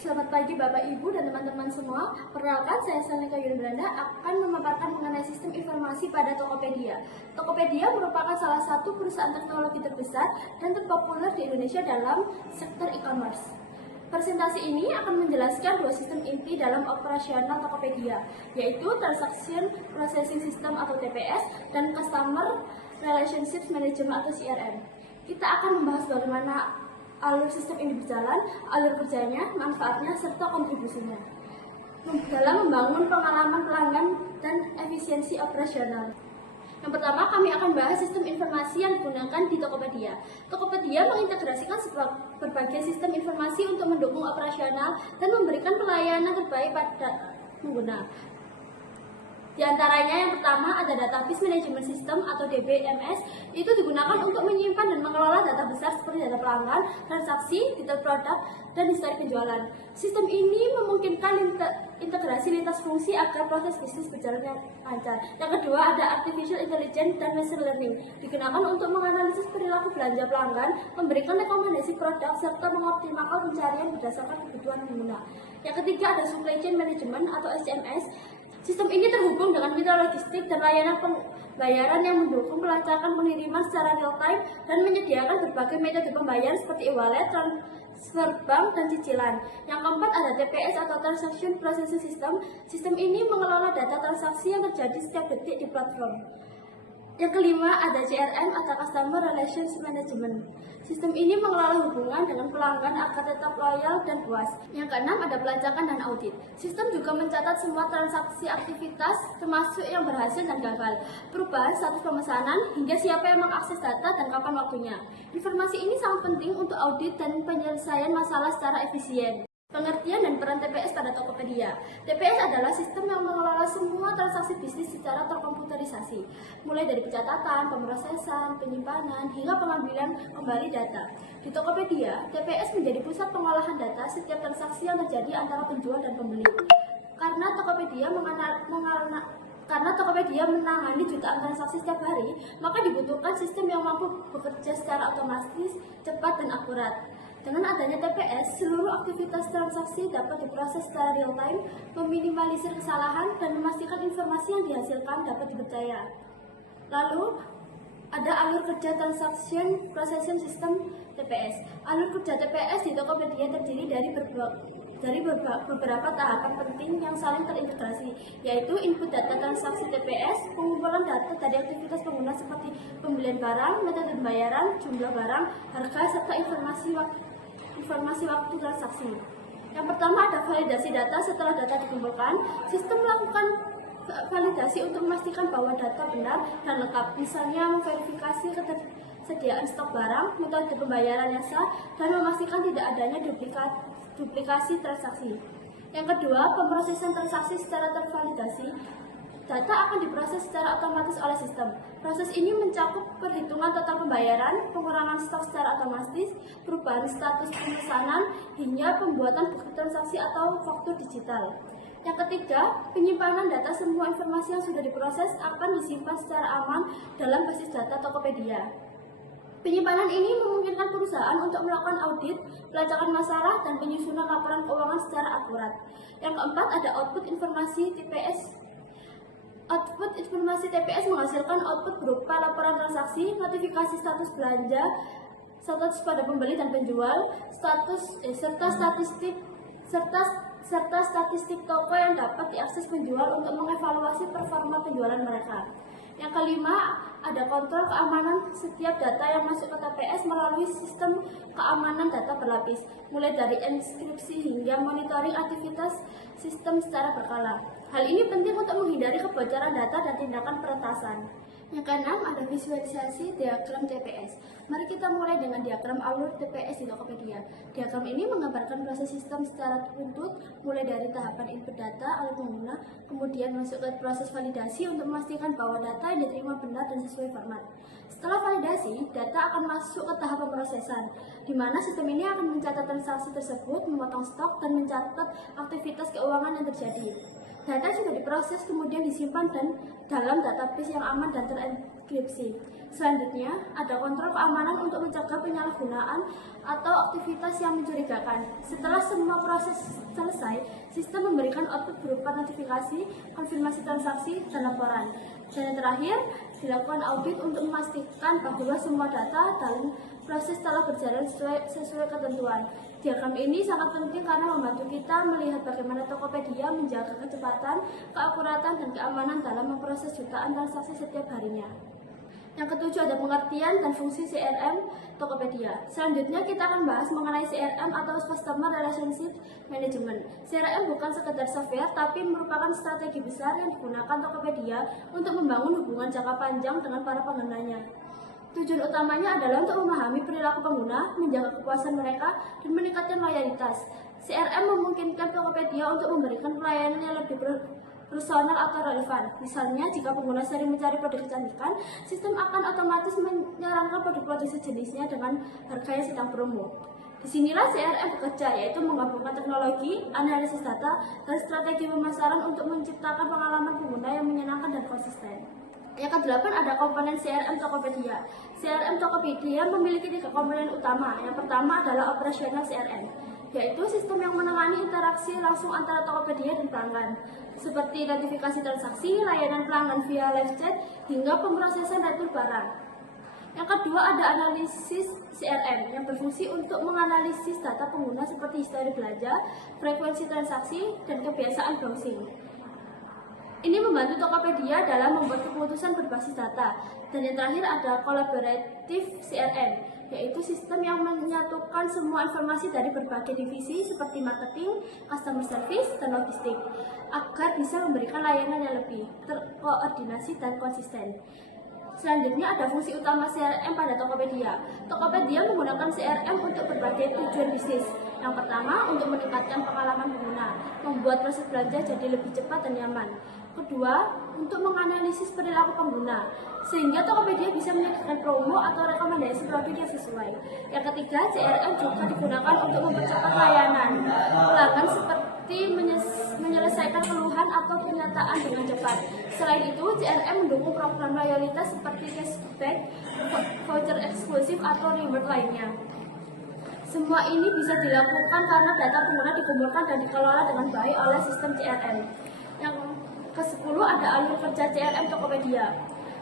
Selamat pagi Bapak Ibu dan teman-teman semua. Perkenalkan, saya Sanika Yudhbranda akan memaparkan mengenai sistem informasi pada Tokopedia. Tokopedia merupakan salah satu perusahaan teknologi terbesar dan terpopuler di Indonesia dalam sektor e-commerce. Presentasi ini akan menjelaskan dua sistem inti dalam operasional Tokopedia, yaitu Transaction Processing System atau TPS dan Customer Relationship Management atau CRM. Kita akan membahas bagaimana alur sistem ini berjalan, alur kerjanya, manfaatnya, serta kontribusinya dalam membangun pengalaman pelanggan dan efisiensi operasional. Yang pertama, kami akan bahas sistem informasi yang digunakan di Tokopedia. Tokopedia mengintegrasikan berbagai sistem informasi untuk mendukung operasional dan memberikan pelayanan terbaik pada pengguna. Di antaranya yang pertama ada Database Management System atau DBMS. Itu digunakan untuk menyimpan dan mengelola data besar seperti data pelanggan, transaksi, detail produk, dan histori penjualan. Sistem ini memungkinkan integrasi lintas fungsi agar proses bisnis berjalan yang lancar. Yang kedua ada Artificial Intelligence dan Machine Learning. Digunakan untuk menganalisis perilaku belanja pelanggan, memberikan rekomendasi produk, serta mengoptimalkan pencarian berdasarkan kebutuhan pengguna. Yang ketiga ada Supply Chain Management atau SMS. Sistem ini terhubung dengan mitra logistik dan layanan pembayaran yang mendukung pelancaran pengiriman secara real-time dan menyediakan berbagai metode pembayaran seperti e-wallet, transfer bank, dan cicilan. Yang keempat ada TPS atau Transaction Processing System. Sistem ini mengelola data transaksi yang terjadi setiap detik di platform. Yang kelima ada CRM atau Customer Relations Management. Sistem ini mengelola hubungan dengan pelanggan agar tetap loyal dan puas. Yang keenam ada pelacakan dan audit. Sistem juga mencatat semua transaksi aktivitas termasuk yang berhasil dan gagal, perubahan status pemesanan, hingga siapa yang mengakses data dan kapan waktunya. Informasi ini sangat penting untuk audit dan penyelesaian masalah secara efisien. Pengertian dan peran TPS pada Tokopedia. TPS adalah sistem yang mengelola semua transaksi bisnis secara terkomputerisasi, mulai dari pencatatan, pemrosesan, penyimpanan, hingga pengambilan kembali data. Di Tokopedia, TPS menjadi pusat pengolahan data setiap transaksi yang terjadi antara penjual dan pembeli. Karena Tokopedia menangani jutaan transaksi setiap hari, maka dibutuhkan sistem yang mampu bekerja secara otomatis, cepat, dan akurat. Dengan adanya TPS, seluruh aktivitas transaksi dapat diproses secara real-time, meminimalisir kesalahan, dan memastikan informasi yang dihasilkan dapat dipercaya. Lalu, ada alur kerja Transaction Processing System TPS. Alur kerja TPS di Tokopedia terdiri dari beberapa tahapan penting yang saling terintegrasi, yaitu input data transaksi TPS, pengumpulan data dari aktivitas pengguna seperti pembelian barang, metode pembayaran, jumlah barang, harga, serta informasi waktu transaksi. Yang pertama ada validasi data. Setelah data dikumpulkan, sistem melakukan validasi untuk memastikan bahwa data benar dan lengkap, misalnya memverifikasi ketersediaan stok barang, metode pembayaran yang sah, dan memastikan tidak adanya duplikasi transaksi. Yang kedua, pemrosesan transaksi secara tervalidasi. Data akan diproses secara otomatis oleh sistem. Proses ini mencakup perhitungan total pembayaran, pengurangan stok secara otomatis, perubahan status pemesanan, hingga pembuatan bukti transaksi atau faktur digital. Yang ketiga, penyimpanan data. Semua informasi yang sudah diproses akan disimpan secara aman dalam basis data Tokopedia. Penyimpanan ini memungkinkan perusahaan untuk melakukan audit, pelacakan masalah, dan penyusunan laporan keuangan secara akurat. Yang keempat, ada output informasi TPS. Output informasi TPS menghasilkan output berupa laporan transaksi, notifikasi status belanja, status pada pembeli dan penjual, serta statistik toko yang dapat diakses penjual untuk mengevaluasi performa penjualan mereka. Yang kelima, ada kontrol keamanan. Setiap data yang masuk ke TPS melalui sistem keamanan data berlapis, mulai dari enkripsi hingga monitoring aktivitas sistem secara berkala. Hal ini penting untuk menghindari kebocoran data dan tindakan peretasan. Yang keenam, ada visualisasi diagram TPS. Mari kita mulai dengan diagram alur TPS di Tokopedia. Diagram ini menggambarkan proses sistem secara runtut, mulai dari tahapan input data oleh pengguna, kemudian masuk ke proses validasi untuk memastikan bahwa data yang diterima benar dan sesuai format. Setelah validasi, data akan masuk ke tahap pemrosesan, di mana sistem ini akan mencatat transaksi tersebut, memotong stok, dan mencatat aktivitas keuangan yang terjadi. Data sudah diproses kemudian disimpan dalam database yang aman dan subskripsi. Selanjutnya, ada kontrol keamanan untuk mencegah penyalahgunaan atau aktivitas yang mencurigakan. Setelah semua proses selesai, sistem memberikan output berupa notifikasi, konfirmasi transaksi, dan laporan. Dan yang terakhir, dilakukan audit untuk memastikan bahwa semua data dalam proses telah berjalan sesuai ketentuan. Diagram ini sangat penting karena membantu kita melihat bagaimana Tokopedia menjaga kecepatan, keakuratan, dan keamanan dalam memproses jutaan transaksi setiap harinya. Yang ketujuh ada pengertian dan fungsi CRM Tokopedia. Selanjutnya kita akan bahas mengenai CRM atau Customer Relationship Management. CRM bukan sekedar software, tapi merupakan strategi besar yang digunakan Tokopedia untuk membangun hubungan jangka panjang dengan para penggunanya. Tujuan utamanya adalah untuk memahami perilaku pengguna, menjaga kepuasan mereka, dan meningkatkan loyalitas. CRM memungkinkan Tokopedia untuk memberikan pelayanan yang lebih personal atau relevan. Misalnya, jika pengguna sering mencari produk kecantikan, sistem akan otomatis menyarankan produk-produk sejenisnya dengan harga yang sedang promo. Disinilah CRM bekerja, yaitu menggabungkan teknologi, analisis data, dan strategi pemasaran untuk menciptakan pengalaman pengguna yang menyenangkan dan konsisten. Yang ke-8 ada komponen CRM Tokopedia. CRM Tokopedia memiliki 3 komponen utama. Yang pertama adalah operasional CRM, yaitu sistem yang menangani interaksi langsung antara Tokopedia dan pelanggan, seperti notifikasi transaksi, layanan pelanggan via live chat, hingga pemrosesan retur barang. Yang kedua ada analisis CRM, yang berfungsi untuk menganalisis data pengguna seperti histori belanja, frekuensi transaksi, dan kebiasaan browsing. Ini membantu Tokopedia dalam membuat keputusan berbasis data. Dan yang terakhir ada collaborative CRM, yaitu sistem yang menyatukan semua informasi dari berbagai divisi seperti marketing, customer service, dan logistik, agar bisa memberikan layanan yang lebih terkoordinasi dan konsisten. Selanjutnya ada fungsi utama CRM pada Tokopedia. Tokopedia menggunakan CRM untuk berbagai tujuan bisnis. Yang pertama, untuk meningkatkan pengalaman pengguna, membuat proses belanja jadi lebih cepat dan nyaman. Kedua, untuk menganalisis perilaku pengguna, sehingga Tokopedia bisa menyajikan promo atau rekomendasi produk yang sesuai. Yang ketiga, CRM juga digunakan untuk mempercepat layanan pelanggan seperti menyelesaikan keluhan atau pernyataan dengan cepat. Selain itu, CRM mendukung program loyalitas seperti cashback, voucher eksklusif, atau reward lainnya. Semua ini bisa dilakukan karena data pengguna dikumpulkan dan dikelola dengan baik oleh sistem CRM. Yang ke-10 ada alur kerja CRM Tokopedia.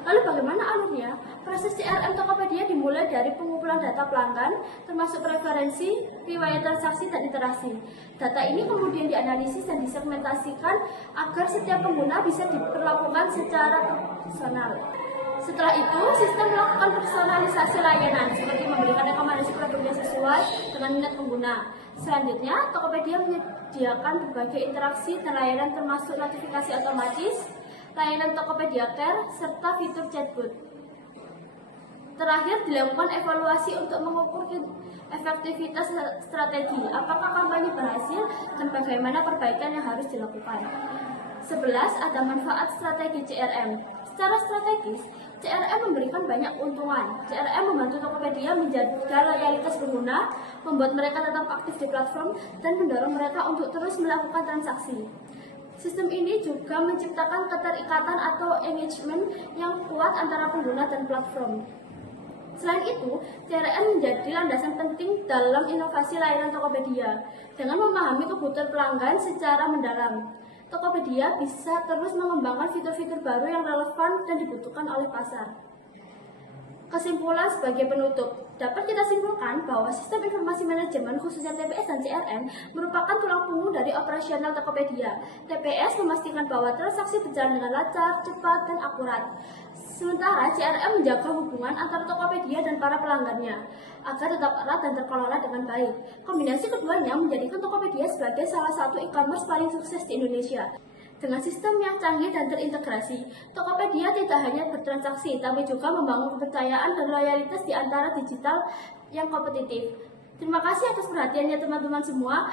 Lalu bagaimana alurnya? Proses CRM Tokopedia dimulai dari pengumpulan data pelanggan, termasuk preferensi, riwayat transaksi, dan interaksi. Data ini kemudian dianalisis dan disegmentasikan agar setiap pengguna bisa diperlakukan secara personal. Setelah itu, sistem melakukan personalisasi layanan, seperti memberikan rekomendasi produk yang sesuai dengan minat pengguna. Selanjutnya, Tokopedia menyediakan berbagai interaksi dan layanan termasuk notifikasi otomatis, layanan Tokopedia Care, serta fitur chatbot. Terakhir, dilakukan evaluasi untuk mengukur efektivitas strategi, apakah kampanye berhasil, dan bagaimana perbaikan yang harus dilakukan. 11. Ada manfaat strategi CRM. Secara strategis, CRM memberikan banyak keuntungan. CRM membantu Tokopedia menjaga loyalitas pengguna, membuat mereka tetap aktif di platform, dan mendorong mereka untuk terus melakukan transaksi. Sistem ini juga menciptakan keterikatan atau engagement yang kuat antara pengguna dan platform. Selain itu, CRM menjadi landasan penting dalam inovasi layanan Tokopedia. Dengan memahami kebutuhan pelanggan secara mendalam, Tokopedia bisa terus mengembangkan fitur-fitur baru yang relevan dan dibutuhkan oleh pasar. Kesimpulan sebagai penutup, dapat kita simpulkan bahwa sistem informasi manajemen khususnya TPS dan CRM merupakan tulang punggung dari operasional Tokopedia. TPS memastikan bahwa transaksi berjalan dengan lancar, cepat, dan akurat. Sementara CRM menjaga hubungan antara Tokopedia dan para pelanggannya agar tetap erat dan terkelola dengan baik. Kombinasi keduanya menjadikan Tokopedia sebagai salah satu e-commerce paling sukses di Indonesia. Dengan sistem yang canggih dan terintegrasi, Tokopedia tidak hanya bertransaksi, tapi juga membangun kepercayaan dan loyalitas di antara digital yang kompetitif. Terima kasih atas perhatiannya teman-teman semua.